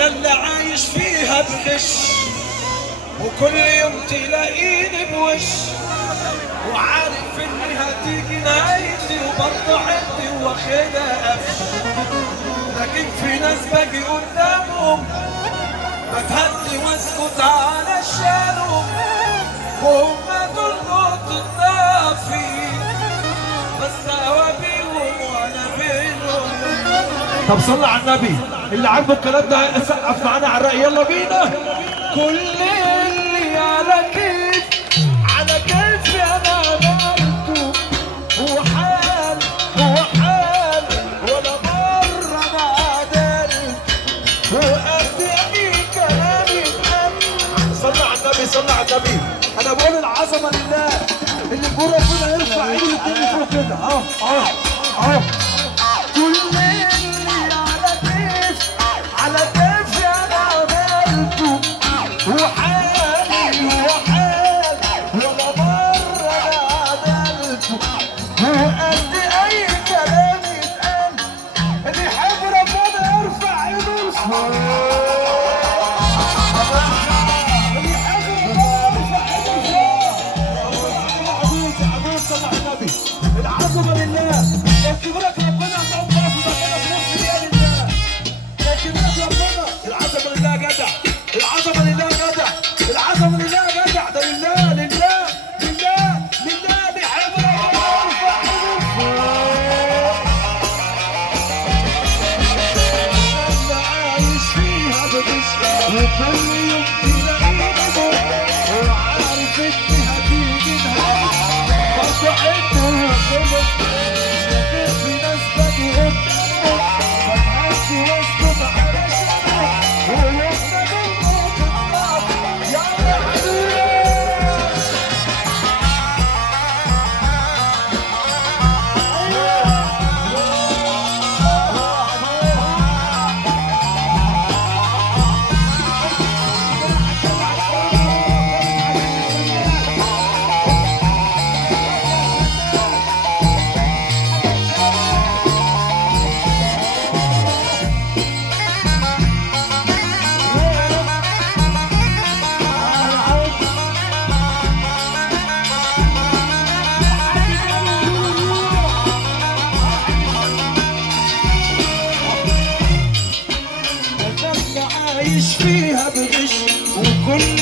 انا اللي عايش فيها بغش، وكل يوم تلاقيني بوش، وعارف اني هتيجي نهايتي وبرضه عندي واخدها قفش. لكن في ناس باجي قدامهم بتهدي واسكت علشانهم، وهم دول نقطة ضعفي، بستهوى بيهم وانا بينهم. طب صلى على النبي، اللي عاجبه الكلام ده سقف معانا على الرأي، يلا بينا. كل اللي على كيف على كيفي انا عملته، هو حال ولا مرة انا عدلت، وقد ايه كلامي اتقال. صلى على النبي، صلى على النبي. انا بقول العظمه لله، اللي بيقول ربنا يرفع ايده الاتنين فوق كده. اهو كل اللي على كيفي انا عملته، وحالي ولا مرة انا عدلته، وقد اي كلام يتقال. اللي يحب ربنا يرفع ايده لفوق، اللي يحب ربنا يرفع ايده لفوق. صلى على النبي. العظمه لله، يكتبلك ربنا هتقوم تقف مكانك نص دقيقه لله. يكتبلك ربنا. العظمه لله يا جدع، العظمه لله يا جدع، العظمه لله يا جدع. ده لله لله لله لله. بيحب ربنا يرفع ايده لفوق. اللي عايش فيها بغش، وكل يوم تلاقيني بوش، وعارف اني هتيجي نهايتي برضه عندي وخلص. لكن في ناس باجي قدامهم بتهدي واسكت علشانهم، وهم دول نقطة ضعفي يا حبيبي. عايش فيها بغش، وكل